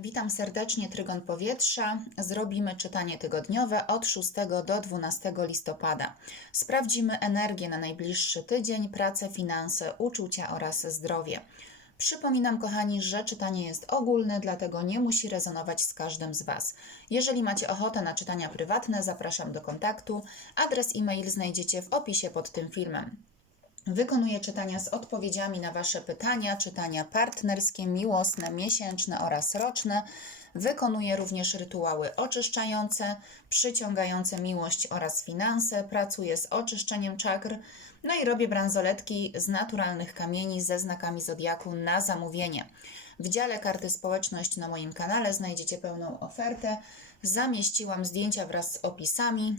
Witam serdecznie, Trygon Powietrza. Zrobimy czytanie tygodniowe od 6 do 12 listopada. Sprawdzimy energię na najbliższy tydzień, pracę, finanse, uczucia oraz zdrowie. Przypominam, kochani, że czytanie jest ogólne, dlatego nie musi rezonować z każdym z Was. Jeżeli macie ochotę na czytania prywatne, zapraszam do kontaktu. Adres e-mail znajdziecie w opisie pod tym filmem. Wykonuję czytania z odpowiedziami na Wasze pytania, czytania partnerskie, miłosne, miesięczne oraz roczne. Wykonuję również rytuały oczyszczające, przyciągające miłość oraz finanse. Pracuję z oczyszczeniem czakr. No i robię bransoletki z naturalnych kamieni ze znakami zodiaku na zamówienie. W dziale karty społeczność na moim kanale znajdziecie pełną ofertę. Zamieściłam zdjęcia wraz z opisami.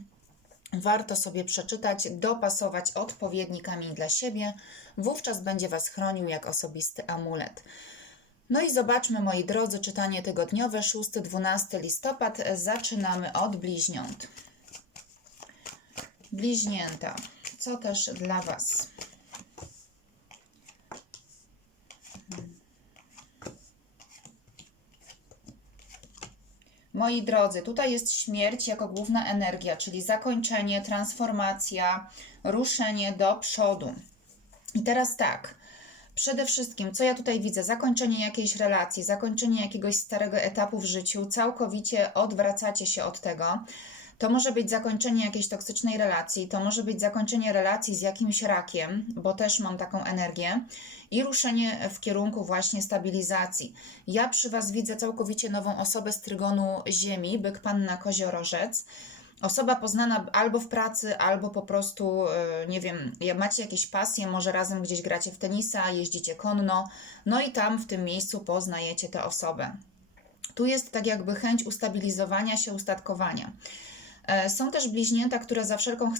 Warto sobie przeczytać, dopasować odpowiedni kamień dla siebie, wówczas będzie Was chronił jak osobisty amulet. No i zobaczmy, moi drodzy, czytanie tygodniowe 6-12 listopad. Zaczynamy od bliźniąt. Bliźnięta, co też dla Was? Moi drodzy, tutaj jest śmierć jako główna energia, czyli zakończenie, transformacja, ruszenie do przodu. I teraz tak, przede wszystkim, co ja tutaj widzę? Zakończenie jakiejś relacji, zakończenie jakiegoś starego etapu w życiu, całkowicie odwracacie się od tego. To może być zakończenie jakiejś toksycznej relacji, to może być zakończenie relacji z jakimś rakiem, bo też mam taką energię, i ruszenie w kierunku właśnie stabilizacji. Ja przy Was widzę całkowicie nową osobę z trygonu Ziemi, byk panna koziorożec. Osoba poznana albo w pracy, albo po prostu, e, nie wiem, macie jakieś pasje, może razem gdzieś gracie w tenisa, jeździcie konno, no i tam w tym miejscu poznajecie tę osobę. Tu jest tak jakby chęć ustabilizowania się, ustatkowania. E, są też bliźnięta, które za wszelką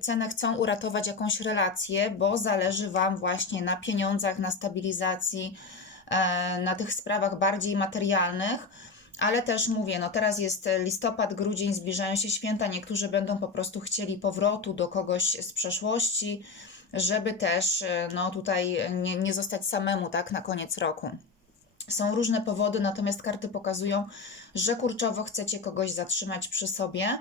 cenę, chcą uratować jakąś relację, bo zależy Wam właśnie na pieniądzach, na stabilizacji, e, na tych sprawach bardziej materialnych. Ale też mówię, no teraz jest listopad, grudzień, zbliżają się święta. Niektórzy będą po prostu chcieli powrotu do kogoś z przeszłości, żeby też e, no tutaj nie, nie zostać samemu, tak, na koniec roku. Są różne powody, natomiast karty pokazują, że kurczowo chcecie kogoś zatrzymać przy sobie.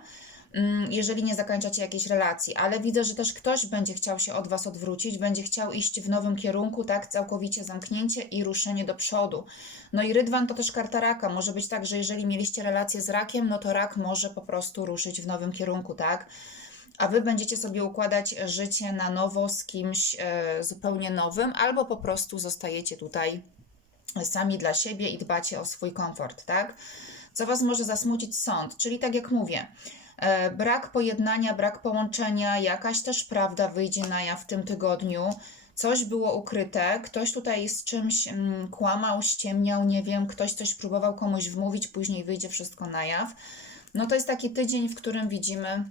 Mm, jeżeli nie zakończacie jakiejś relacji, ale widzę, że też ktoś będzie chciał się od Was odwrócić, będzie chciał iść w nowym kierunku, tak, całkowicie zamknięcie i ruszenie do przodu. No i rydwan to też karta raka. Może być tak, że jeżeli mieliście relację z rakiem, no to rak może po prostu ruszyć w nowym kierunku, tak? A Wy będziecie sobie układać życie na nowo z kimś e, zupełnie nowym, albo po prostu zostajecie tutaj sami dla siebie i dbacie o swój komfort, tak? Co Was może zasmucić sąd, czyli tak jak mówię, brak pojednania, brak połączenia, jakaś też prawda wyjdzie na jaw w tym tygodniu. Coś było ukryte, ktoś tutaj z czymś mm, kłamał, ściemniał, nie wiem, ktoś coś próbował komuś wmówić, później wyjdzie wszystko na jaw. No to jest taki tydzień, w którym widzimy,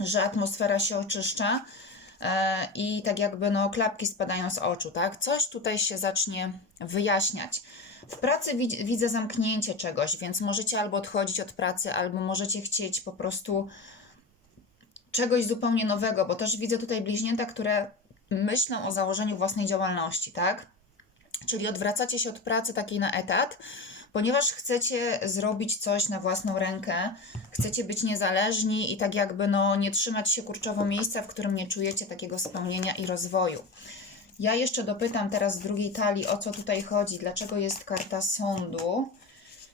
że atmosfera się oczyszcza e, i tak jakby no klapki spadają z oczu, tak? Coś tutaj się zacznie wyjaśniać. W pracy widzę zamknięcie czegoś, więc możecie albo odchodzić od pracy, albo możecie chcieć po prostu czegoś zupełnie nowego, bo też widzę tutaj bliźnięta, które myślą o założeniu własnej działalności, tak? Czyli odwracacie się od pracy takiej na etat, ponieważ chcecie zrobić coś na własną rękę, chcecie być niezależni i tak jakby no nie trzymać się kurczowo miejsca, w którym nie czujecie takiego spełnienia i rozwoju. Ja jeszcze dopytam teraz z drugiej talii, o co tutaj chodzi, dlaczego jest karta sądu.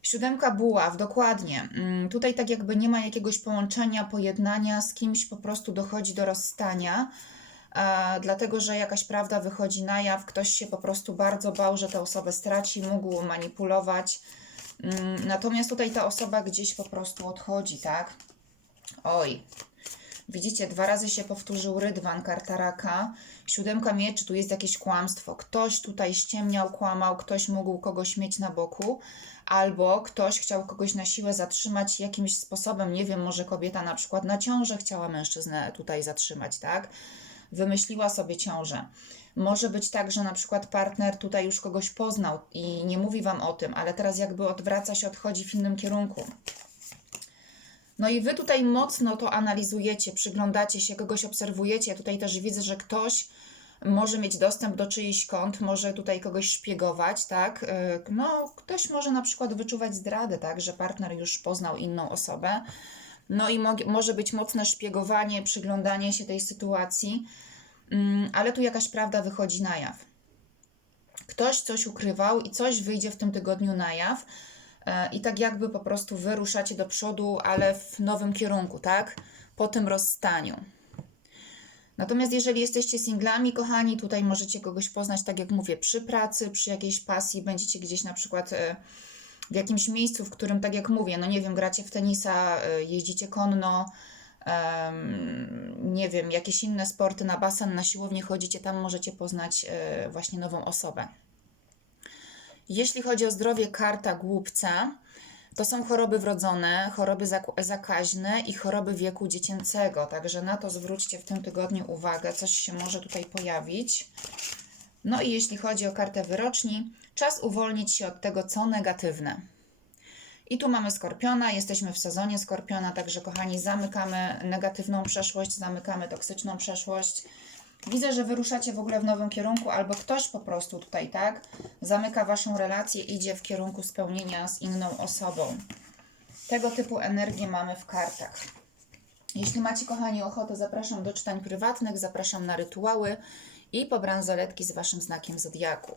Siódemka buław, dokładnie. Mm, tutaj tak jakby nie ma jakiegoś połączenia, pojednania, z kimś po prostu dochodzi do rozstania, dlatego że jakaś prawda wychodzi na jaw, ktoś się po prostu bardzo bał, że tę osobę straci, mógł manipulować. Mm, natomiast tutaj ta osoba gdzieś po prostu odchodzi, tak? Oj, Widzicie, dwa razy się powtórzył rydwan, karta raka. Siódemka mieczy, tu jest jakieś kłamstwo. Ktoś tutaj ściemniał, kłamał, ktoś mógł kogoś mieć na boku, albo ktoś chciał kogoś na siłę zatrzymać jakimś sposobem. Nie wiem, może kobieta na przykład na ciążę chciała mężczyznę tutaj zatrzymać, tak? Wymyśliła sobie ciążę. Może być tak, że na przykład partner tutaj już kogoś poznał i nie mówi wam o tym, ale teraz jakby odwraca się, odchodzi w innym kierunku. No i wy tutaj mocno to analizujecie, przyglądacie się, kogoś obserwujecie. Tutaj też widzę, że ktoś może mieć dostęp do czyichś kont, może tutaj kogoś szpiegować, tak? E, No, ktoś może na przykład wyczuwać zdradę, tak? Że partner już poznał inną osobę. No i mo- może być mocne szpiegowanie, przyglądanie się tej sytuacji, Mm, ale tu jakaś prawda wychodzi na jaw. Ktoś coś ukrywał i coś wyjdzie w tym tygodniu na jaw. E, I tak jakby po prostu wyruszacie do przodu, ale w nowym kierunku, tak? Po tym rozstaniu. Natomiast jeżeli jesteście singlami, kochani, tutaj możecie kogoś poznać, tak jak mówię, przy pracy, przy jakiejś pasji, będziecie gdzieś na przykład e, w jakimś miejscu, w którym, tak jak mówię, no nie wiem, gracie w tenisa, e, jeździcie konno, nie wiem, jakieś inne sporty, na basen, na siłownię chodzicie, tam możecie poznać właśnie nową osobę. Jeśli chodzi o zdrowie karta głupca, to są choroby wrodzone, choroby zak- zakaźne i choroby wieku dziecięcego. Także na to zwróćcie w tym tygodniu uwagę, coś się może tutaj pojawić. No i jeśli chodzi o kartę wyroczni, czas uwolnić się od tego, co negatywne. I tu mamy skorpiona, jesteśmy w sezonie skorpiona, także kochani, zamykamy negatywną przeszłość, zamykamy toksyczną przeszłość. Widzę, że wyruszacie w ogóle w nowym kierunku, albo ktoś po prostu tutaj, tak, zamyka waszą relację, idzie w kierunku spełnienia z inną osobą. Tego typu energię mamy w kartach. Jeśli macie, kochani, ochotę, zapraszam do czytań prywatnych, zapraszam na rytuały i po bransoletki z waszym znakiem zodiaku.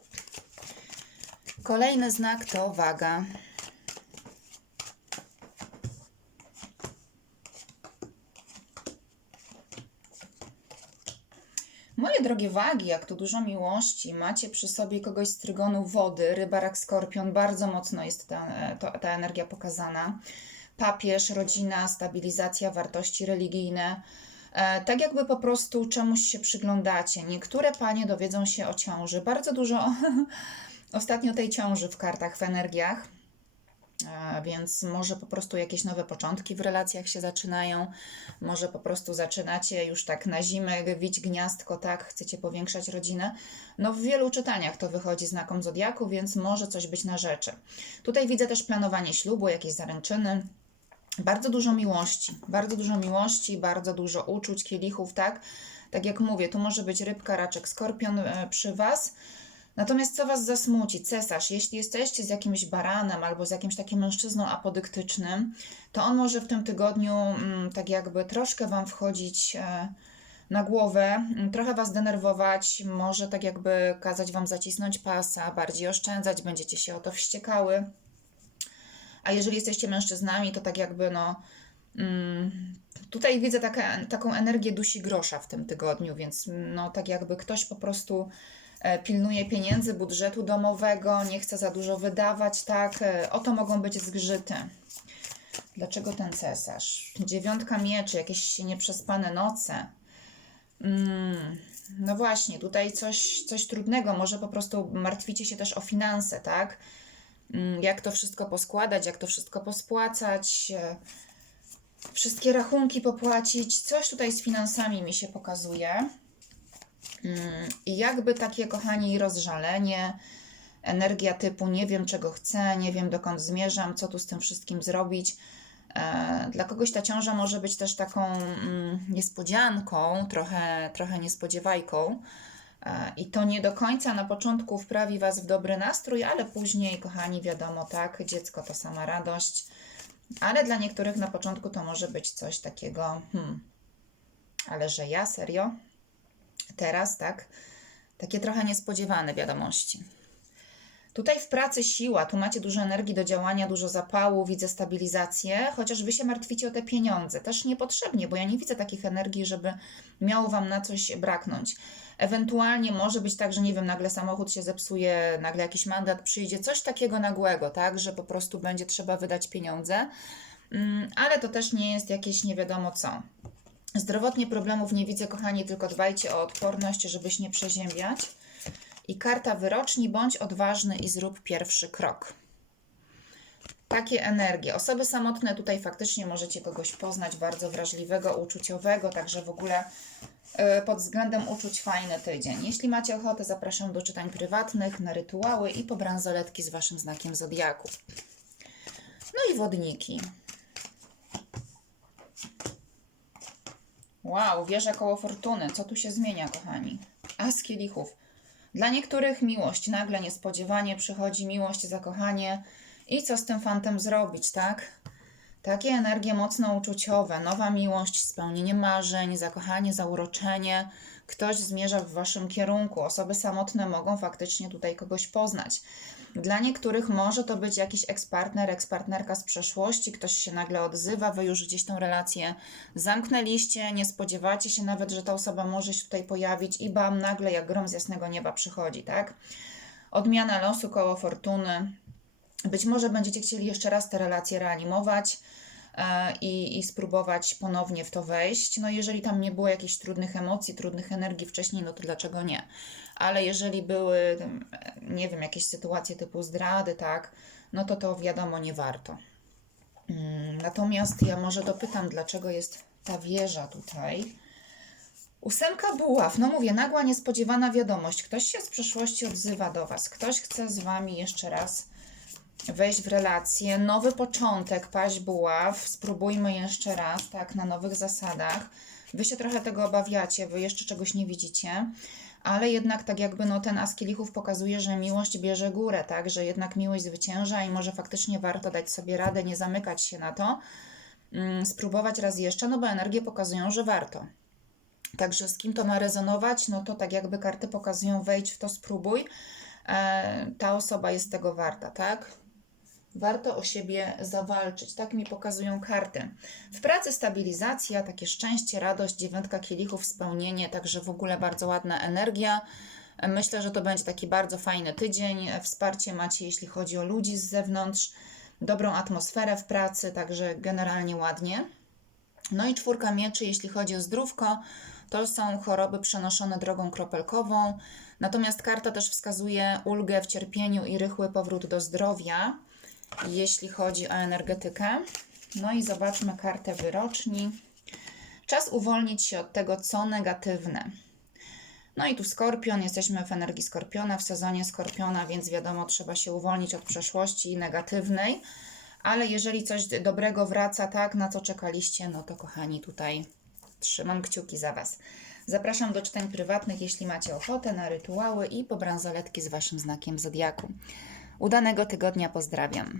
Kolejny znak to waga. Moje drogie wagi, jak tu dużo miłości, macie przy sobie kogoś z trygonu wody, rybarak, skorpion, bardzo mocno jest ta, to, ta energia pokazana. Papież, rodzina, stabilizacja, wartości religijne. E, tak jakby po prostu czemuś się przyglądacie. Niektóre panie dowiedzą się o ciąży. Bardzo dużo ostatnio tej ciąży w kartach, w energiach. Więc może po prostu jakieś nowe początki w relacjach się zaczynają, może po prostu zaczynacie już tak na zimę wić gniazdko, tak, chcecie powiększać rodzinę. No w wielu czytaniach to wychodzi znakom zodiaku, więc może coś być na rzeczy. Tutaj widzę też planowanie ślubu, jakieś zaręczyny. Bardzo dużo miłości, bardzo dużo miłości, bardzo dużo uczuć, kielichów, tak? Tak jak mówię, tu może być rybka, raczek, skorpion e, przy Was. Natomiast co Was zasmuci? Cesarz. Jeśli jesteście z jakimś baranem albo z jakimś takim mężczyzną apodyktycznym, to on może w tym tygodniu mm, tak jakby troszkę Wam wchodzić e, na głowę, mm, trochę Was denerwować, może tak jakby kazać Wam zacisnąć pasa, bardziej oszczędzać, będziecie się o to wściekały. A jeżeli jesteście mężczyznami, to tak jakby no. Mm, tutaj widzę taka, taką energię dusi grosza w tym tygodniu, więc no tak jakby ktoś po prostu pilnuje pieniędzy, budżetu domowego, nie chce za dużo wydawać, tak? E, Oto mogą być zgrzyty. Dlaczego ten cesarz? Dziewiątka mieczy, jakieś nieprzespane noce. Mm, no właśnie, tutaj coś, coś trudnego. Może po prostu martwicie się też o finanse, tak? Mm, Jak to wszystko poskładać, jak to wszystko pospłacać, e, wszystkie rachunki popłacić. Coś tutaj z finansami mi się pokazuje. I jakby takie, kochani, rozżalenie, energia typu nie wiem czego chcę, nie wiem dokąd zmierzam, co tu z tym wszystkim zrobić. E, Dla kogoś ta ciąża może być też taką mm, niespodzianką, trochę, trochę niespodziewajką. E, I to nie do końca na początku wprawi Was w dobry nastrój, ale później, kochani, wiadomo, tak, dziecko to sama radość. Ale dla niektórych na początku to może być coś takiego, hmm, ale że ja, serio? Teraz, tak? Takie trochę niespodziewane wiadomości. Tutaj w pracy siła, tu macie dużo energii do działania, dużo zapału, widzę stabilizację, chociaż wy się martwicie o te pieniądze. Też niepotrzebnie, bo ja nie widzę takich energii, żeby miało wam na coś braknąć. Ewentualnie może być tak, że nie wiem, nagle samochód się zepsuje, nagle jakiś mandat przyjdzie, coś takiego nagłego, tak, że po prostu będzie trzeba wydać pieniądze, Mm, ale to też nie jest jakieś nie wiadomo co. Zdrowotnie problemów nie widzę, kochani, tylko dbajcie o odporność, żeby się nie przeziębiać. I karta wyroczni, bądź odważny i zrób pierwszy krok. Takie energie. Osoby samotne tutaj faktycznie możecie kogoś poznać bardzo wrażliwego, uczuciowego, także w ogóle y, pod względem uczuć fajny tydzień. Jeśli macie ochotę, zapraszam do czytań prywatnych, na rytuały i po bransoletki z Waszym znakiem zodiaku. No i wodniki. Wow, wieża koło fortuny. Co tu się zmienia, kochani? As kielichów. Dla niektórych miłość, nagle niespodziewanie przychodzi miłość, zakochanie i co z tym fantem zrobić, tak? Takie energie mocno uczuciowe, nowa miłość, spełnienie marzeń, zakochanie, zauroczenie. Ktoś zmierza w waszym kierunku. Osoby samotne mogą faktycznie tutaj kogoś poznać. Dla niektórych może to być jakiś ekspartner, ekspartnerka z przeszłości, ktoś się nagle odzywa, wy już gdzieś tą relację zamknęliście, nie spodziewacie się nawet, że ta osoba może się tutaj pojawić i bam, nagle jak grom z jasnego nieba przychodzi, tak? Odmiana losu, koło fortuny. Być może będziecie chcieli jeszcze raz te relacje reanimować e, i, i spróbować ponownie w to wejść. No, jeżeli tam nie było jakichś trudnych emocji, trudnych energii wcześniej, no to dlaczego nie? Ale jeżeli były, em, nie wiem, jakieś sytuacje typu zdrady, tak, no to to wiadomo, nie warto. Mm, Natomiast ja może dopytam, dlaczego jest ta wieża tutaj. Ósemka buław, no mówię, nagła, niespodziewana wiadomość. Ktoś się z przeszłości odzywa do Was, ktoś chce z Wami jeszcze raz wejść w relację. Nowy początek, paść buław, spróbujmy jeszcze raz, tak, na nowych zasadach. Wy się trochę tego obawiacie, Wy jeszcze czegoś nie widzicie, ale jednak tak jakby no ten as kielichów pokazuje, że miłość bierze górę, tak, że jednak miłość zwycięża i może faktycznie warto dać sobie radę, nie zamykać się na to, mm, spróbować raz jeszcze, no bo energie pokazują, że warto. Także z kim to ma rezonować, no to tak jakby karty pokazują, wejdź w to, spróbuj. E, ta osoba jest tego warta, tak? Warto o siebie zawalczyć, tak mi pokazują karty. W pracy stabilizacja, takie szczęście, radość, dziewiątka kielichów, spełnienie, także w ogóle bardzo ładna energia. Myślę, że to będzie taki bardzo fajny tydzień. Wsparcie macie, jeśli chodzi o ludzi z zewnątrz, dobrą atmosferę w pracy, także generalnie ładnie. No i czwórka mieczy, jeśli chodzi o zdrówko, to są choroby przenoszone drogą kropelkową. Natomiast karta też wskazuje ulgę w cierpieniu i rychły powrót do zdrowia, jeśli chodzi o energetykę. No i zobaczmy kartę wyroczni. Czas uwolnić się od tego, co negatywne. No i tu skorpion, jesteśmy w energii skorpiona, w sezonie skorpiona, więc wiadomo, trzeba się uwolnić od przeszłości negatywnej. Ale jeżeli coś dobrego wraca, tak, na co czekaliście, no to kochani, tutaj trzymam kciuki za Was. Zapraszam do czytań prywatnych, jeśli macie ochotę, na rytuały i po bransoletki z Waszym znakiem zodiaku. Udanego tygodnia pozdrawiam.